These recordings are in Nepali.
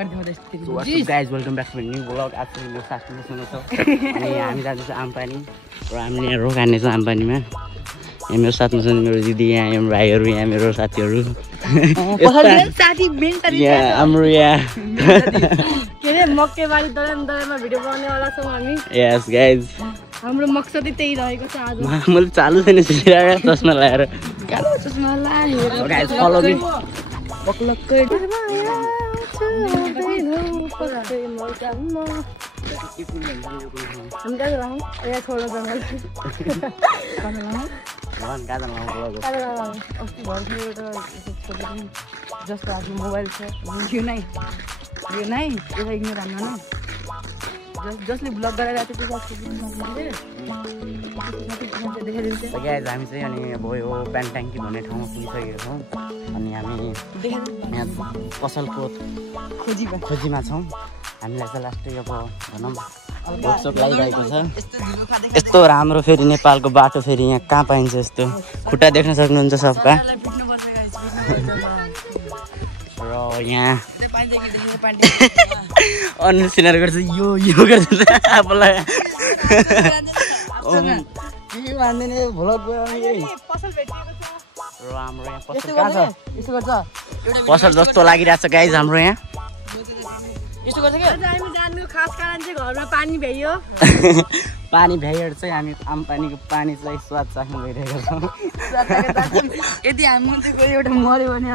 Guys welcome back to new blog. आज म साथीले सुनाउँछ अनि हामी जाँदैछौँ आम्पानी र हामीले यहाँ रोक हान्नेछौँ आम्पानीमा। यहाँ मेरो साथमा छन् मेरो दिदी, यहाँ मेरो भाइहरू, यहाँ मेरो साथीहरू, हाम्रो यहाँ के अरे मक्केबारी दरनमा भिडियो बनाउनेवाला छौँ हामी। यस गाइज हाम्रो मकसदै त्यही रहेको छ आज। मैले चालु छैन चस्मा लगाएर। कालो चस्मा लगाएर गाइज फलो मी। पक्लक्कै जसको आफ्नो मोबाइल छ यो नै यसलाई इग्नोर हान्न न। जसले ब्लग गरेर हामी चाहिँ अनि अब यो प्यान्ट्याङ्की भन्ने ठाउँमा पुगिसकेका छौँ अनि हामी यहाँ पसलको खोजीमा छौँ। हामीलाई चाहिँ लास्टै अब भनौँ वर्कसप लागिरहेको छ। यस्तो राम्रो फेरि नेपालको बाटो फेरि यहाँ कहाँ पाइन्छ यस्तो। खुट्टा देख्न सक्नुहुन्छ सबका। र यहाँ अनुसिनार गर्छ यो गर्छ आफूलाई के भन्दैन भ्लग र हाम्रो यहाँ पसल कहाँ छ? पसल जस्तो लागिरहेको छ गाइज हाम्रो यहाँ। यस्तो गर्छ क्या हामी जान्नुको खास कारण चाहिँ घरमा पानी भ्याइयो। पानी भ्याइएर चाहिँ हामी आम्पानीको पानी चाहिँ स्वाद चाख्नु गइरहेको छौँ। यदि हामी मात्रै कोही एउटा मऱ्यो भने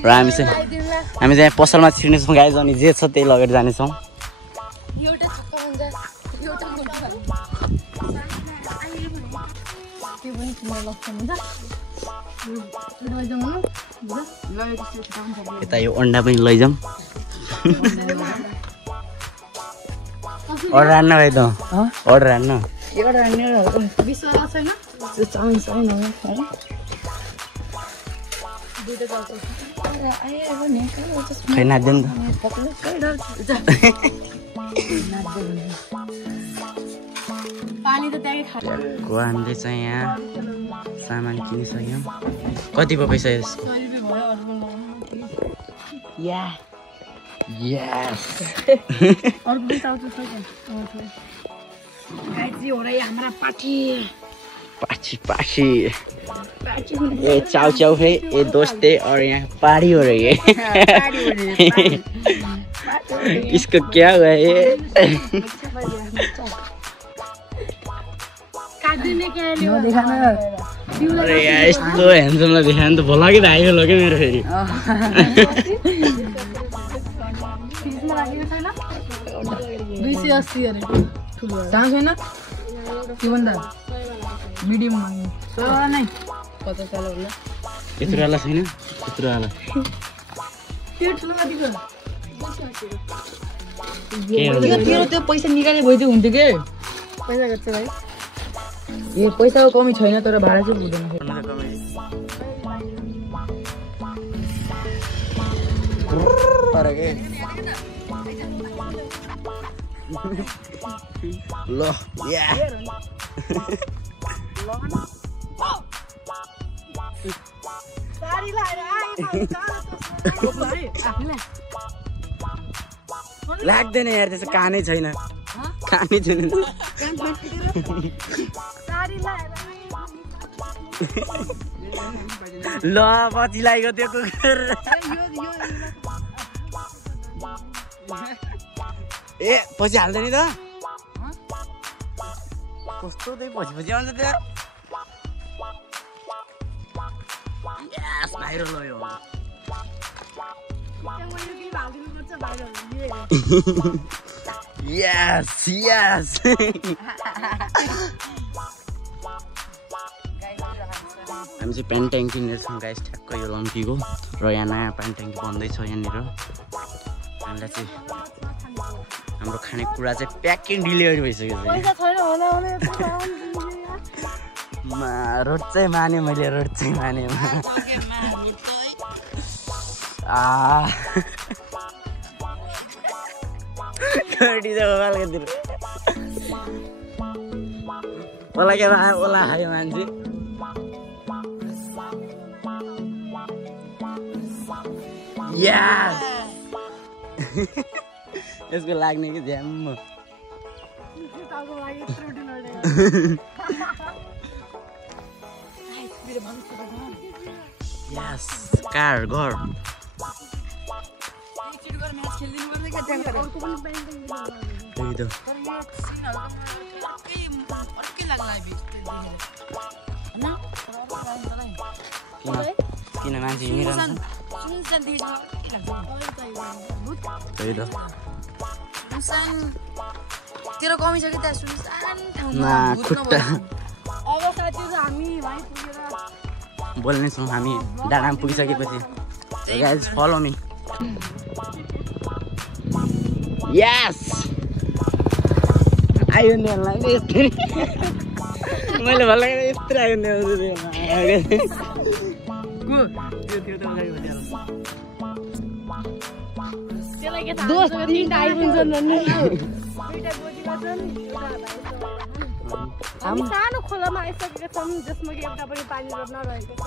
र हामी चाहिँ पसलमा छिर्नेछौँ गाइज अनि जे छ त्यही लगेर जानेछौँ। यता यो अन्डा पनि लैजाउँ। अर्डर हान्न भाइ त अर्डर हान्न खै नाच्दैन त। हामीले चाहिँ यहाँ सामान किनिसक्यौँ। कति पो पैसा यसको? पाठी ये चाव है, ये दोस्त है और यहाँ पारी हो रही है। इसको क्या हुआ है? अरे यार यस्तो ह्यान्डसमलाई देखायो त भला कि धाइयो लग्यो मेरो फेरि। यत्रोवाला छैन? यत्रोवाला त्यो पैसा निकाले भइदियो हुन्थ्यो के। पैसा गर्छ भाइ यो पैसाको कमी छैन तर भाडा चाहिँ हुँदैन। ल या लाग्दैन यार त्यसो कानै छैन। कानै छैन। ल पछि लाग्यो त्यो कुकुर। ए पछि हाल्दैन नि त कस्तो त्यही पछि आउँछ त्यो। बाहिर लयो यस यस। हामी चाहिँ प्यान्ट ट्याङ्क किन्नेछौँ गाइस ठ्याक्क यो लम्कीको। र यहाँ नयाँ प्यान्ट ट्याङ्क बन्दैछ यहाँनिर। हामीलाई चाहिँ हाम्रो खानेकुरा चाहिँ प्याकिङ डेलिभरी भइसक्यो। रोड चाहिँ माने मैले रोड चाहिँ माने। ओला क्या ओला खायो मान्छे। Yes! यसको लाग्ने कि झ्याम्म यस कार घर किन मान्छे हिँडिरहन्छ त्यही त तेरो कमी छ कि त्यहाँ सुनसान ठाउँमा खुट्टा अब साथीहरु हामी भाइ पुगेर बोल्नेछौँ हामी डाँडामा पुगिसकेपछि गाइज फलो मी यस आयो नि यस्तै मैले भल यस्तो आयो नि दोस्त तीनटा आइपुग्छन् भन्ने हामी सानो खोलामा आइसकेका छौँ जसमा कि एउटा पनि पानी नरहेको छ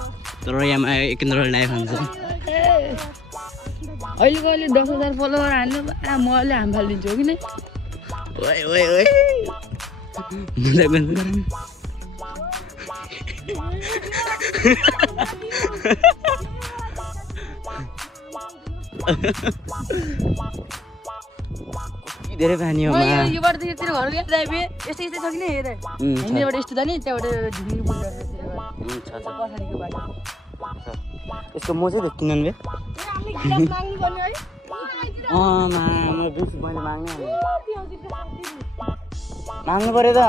तर यहाँ एकन्द्र लाइफ हुन्छ अहिलेको अहिले 10,000 फलोवर हाल्नु म अहिले हाम फालिदिन्छु हो कि नै ओए ओए ओए मजा गर्नु धेरै पानी हो यो बाटोतिर तेरो घर याद आइबे यस्तै यस्तै छ कि नै हेर हिँड्नेबाट यस्तो जाने त्यहाँबाट झिङ्गिङ पुगेर पछाडिको बाटो यसको म चाहिँ किनन बे म बिर्छु मैले माग्नु पर्यो त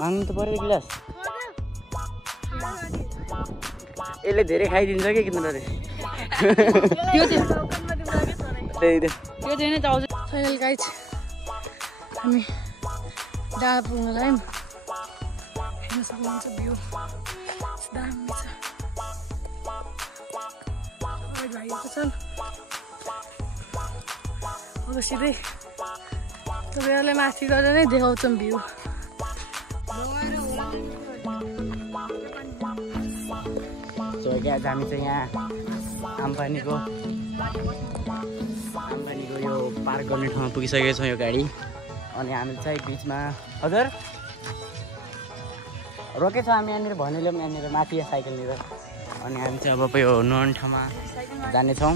माग्नु त पर्यो गिलास यसले धेरै खाइदिन्छ कि किन रे त्यो चाहिँ नै आउँछ फाइनल गाइज हामी डाँडा पुग्न लाग्यौँ हेर्न सक्नुहुन्छ भ्यू दामी छ भाइहरू छन् अब सिधै तपाईँहरूलाई माथि गएर नै देखाउँछौँ भ्यू हामी चाहिँ यहाँ आम्पानीको यो पार्क गर्ने ठाउँमा पुगिसकेको छौँ यो गाडी अनि हामी चाहिँ बिचमा हजुर रोकेछौँ हामी यहाँनिर भनिलियौँ यहाँनिर माथि साइकलनिर अनि हामी चाहिँ अब यो नन ठाउँमा जानेछौँ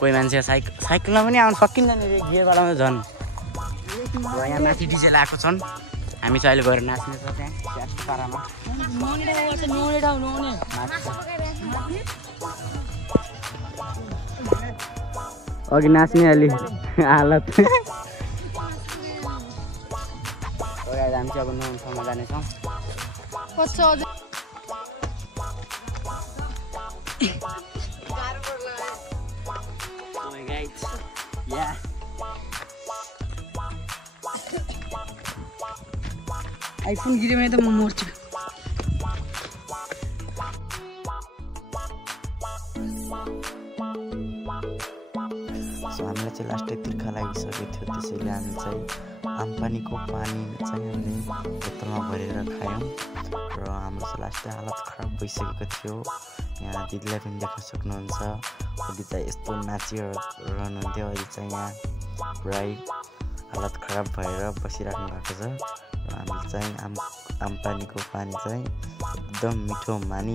कोही मान्छे साइकलमा पनि आउनु सकिँदैन रे गियरवालामा झन् यहाँ माथि डिजेल आएको छन् हामी चाहिँ अहिले गएर नाच्नेछ त्यहाँ पारामा अघि नाच्ने अलि हालत हामी चाहिँ अब नौन ठाउँमा जानेछौँ आइफोन गिऱ्यो भने त म मर्छु हामीलाई चाहिँ लास्टै तिर्खा लागिसकेको थियो त्यसैले हामी चाहिँ आम्पानीको पानी चाहिँ हामीले बोतलमा भरेर खायौँ र हाम्रो चाहिँ लास्टै हालत खराब भइसकेको थियो यहाँ दिदीलाई पनि देख्न सक्नुहुन्छ अघि चाहिँ यस्तो नाचिरहनुहुन्थ्यो अहिले चाहिँ यहाँ पुरै हालत खराब भएर बसिराख्नु भएको छ र हामीले चाहिँ आम्पानीको पानी चाहिँ एकदम मिठो मानी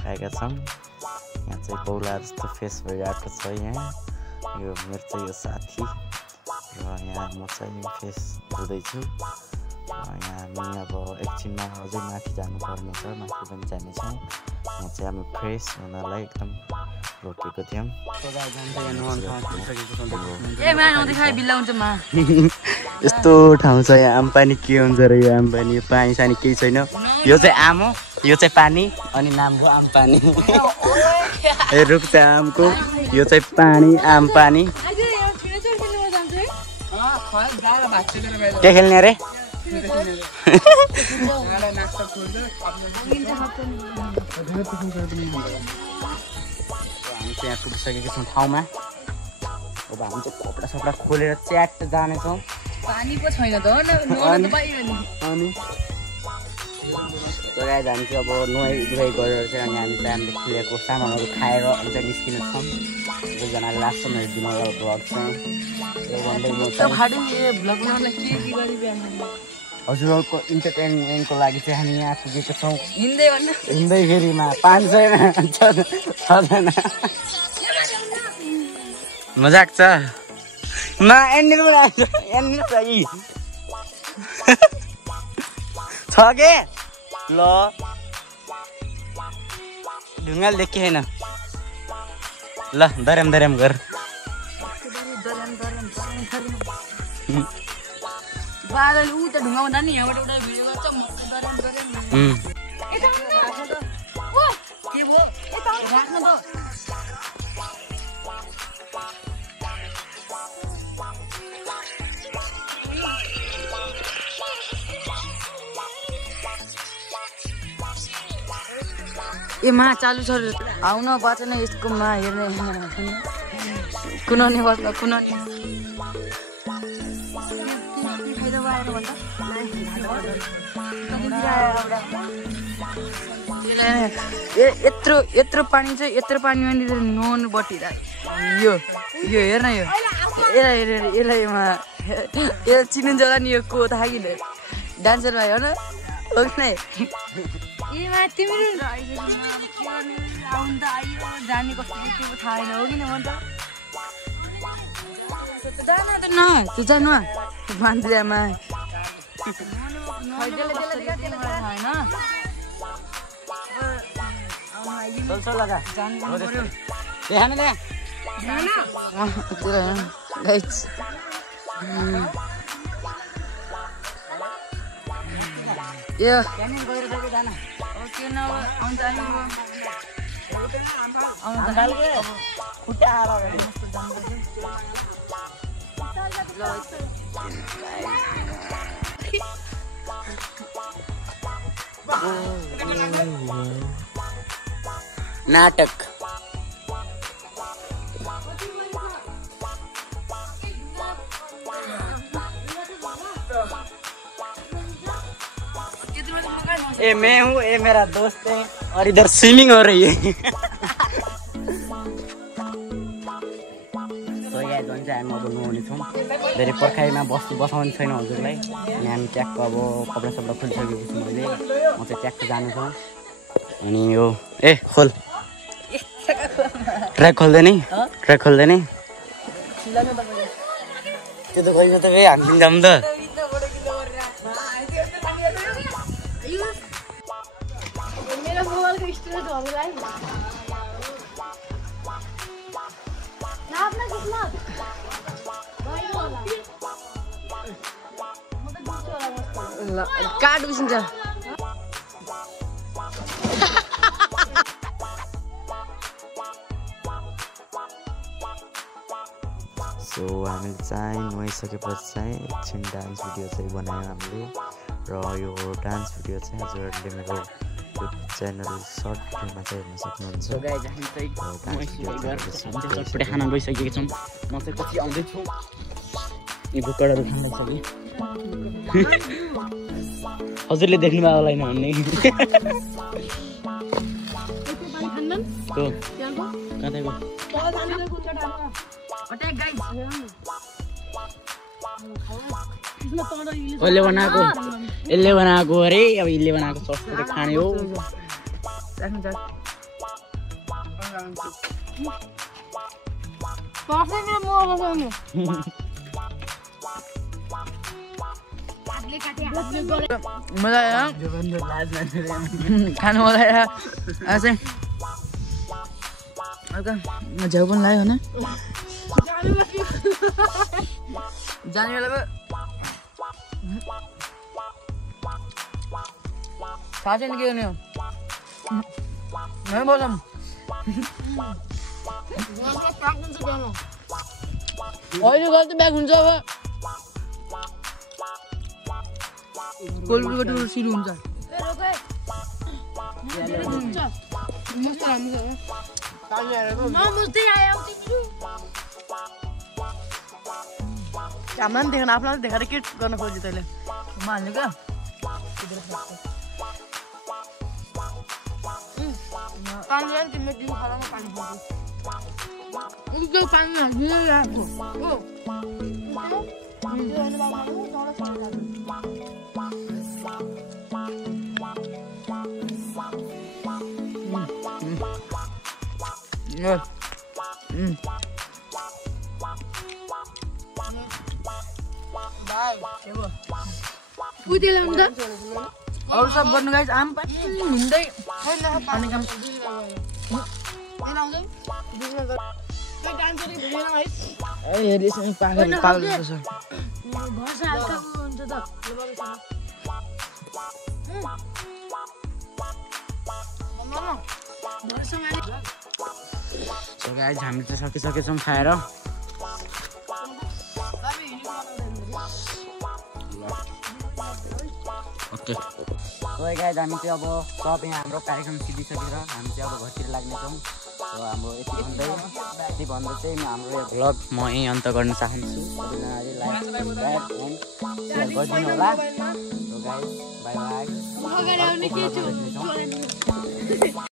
खाएका छौँ यहाँ चाहिँ पौला जस्तो फेस भइरहेको छ यहाँ यो मेरो चाहिँ यो साथी र यहाँ म चाहिँ फेस धुँदैछु यहाँ हामी अब एकछिनमा अझै माथि जानुपर्ने छ माथि पनि जानेछौँ म चाहिँ हामी फ्रेस हुनलाई एकदम रोकेको थियौँ यस्तो ठाउँ छ यहाँ आम्पानी के हुन्छ र यो आम्पानी पानी सानी केही छैन यो चाहिँ आम हो यो चाहिँ पानी अनि नाम हो आम्पानी रुख चाहिँ आमको यो चाहिँ पानी आम पानी के खेल्ने अरे हामी चाहिँ यहाँ पुगिसकेको छौँ ठाउँमा अब हामी चाहिँ कपडा सपडा खोलेर च्याट जानेछौँ पानी पो छैन त अनि गाइज हामी चाहिँ अब नुहाई धुवाई गरेर चाहिँ अनि हामी चाहिँ हामीले खेलेको सामानहरू खाएर अनि चाहिँ निस्किने छौँ। एकजनाले लास्टसम्म हेरिदिनु होला भ्लग चाहिँ यो भन्दै म हजुरहरूको इन्टरटेनमेन्टको लागि चाहिँ हामी यहाँ पुगेको छौँ। हिँड्दैखेरिमा 500 मजाक छ यहाँनिर छ के ल ढुङ्गाले देखिएन ल दर्याम गर बादल ऊ त ढुङ्गा भन्दा नि यहाँबाट एउटा भिडियो गर्छ म के भयो राख्न त ए मा चालु छ आउन बच्चन यसको मा हेर्ने कुनाउने बस्न कुनाउने यत्रो पानी चाहिँ यत्रो पानीमा नुहाउनु बटिरा यो हेर्न यो यसलाई चिनिन्छ होला नि यो को थाहा किन डान्सर भाइ हो न हो कि नै तिमीहरू आउनु त आइयो जाने कस्तो त्यो थाहा छैन हो किन भन्छ जान त न तँ जानु मान्छेमा नाटक ए मैं हूँ ये मेरा दोस्त है और इधर स्विमिंग हो रही है हामी अब नुहाउने छौँ धेरै पर्खाइमा बसाउने छैन हजुरलाई अनि हामी ट्याक्क अब कपडा सपडा खोलिसकेको छु मैले म चाहिँ ट्याक्क जानु छ अनि यो ए खोल ट्र्याक खोल्दैन त्यो त खै त हामी पनि जाऊँ त काट बिसिन्छ सो हामीले चाहिँ नुहाइसकेपछि चाहिँ एकछिन डान्स भिडियो चाहिँ बनायौँ हामीले र यो डान्स भिडियो चाहिँ हजुरहरूले मेरो युट्युब च्यानल सर्ट भिडियोमा चाहिँ हेर्न सक्नुहुन्छ। खाना गइसकेको छौँ म चाहिँ पछि आउँदैछु यी भुक्कडहरू खान सक्यो हजुरले देख्नु भएको होला भन्ने कसले बनाएको यसले बनाएको अरे अब यसले बनाएको सस्तो खाने हो मलाई खानु मलाई झ्याउ पनि लाग्यो होइन जाने बेला थाहा छैन के गर्ने हो बोलौँ अहिले गल्ती ब्याग हुन्छ अब कोल्डको टुरो सुरु हुन्छ हामीलाई पनि देखाउनु आफूलाई देखाएर के गर्न खोज्यो तैँले म हाल्नु क्या कान्छा तिमीले दिनु खालामा पानी खाऊ उनको पानी हाल्दिनु राखो ओ भिडियो हेर्नु बाबु तल सल्ला उदे लाउनु त अरु सब गर्नु गाइस आम पनि हिँड्दै पानी काम ए हेरिस पागल पागल जस्तो छ भर्सा हाल्का हुन्छ त सो गाइज हामी चाहिँ सकिसकेछौँ खाएर ओके सो गाइज हामी चाहिँ अब सब यहाँ हाम्रो कार्यक्रम सिद्धिसकेर हामी चाहिँ अब घरतिर लाग्नेछौँ सो हाम्रो यति भन्दा चाहिँ हाम्रो यो भ्लग म यहीँ अन्त गर्न चाहन्छु सबैजनाले लाइक एन्ड सेयर गरिदिनु होला सो गाइज बाई बाई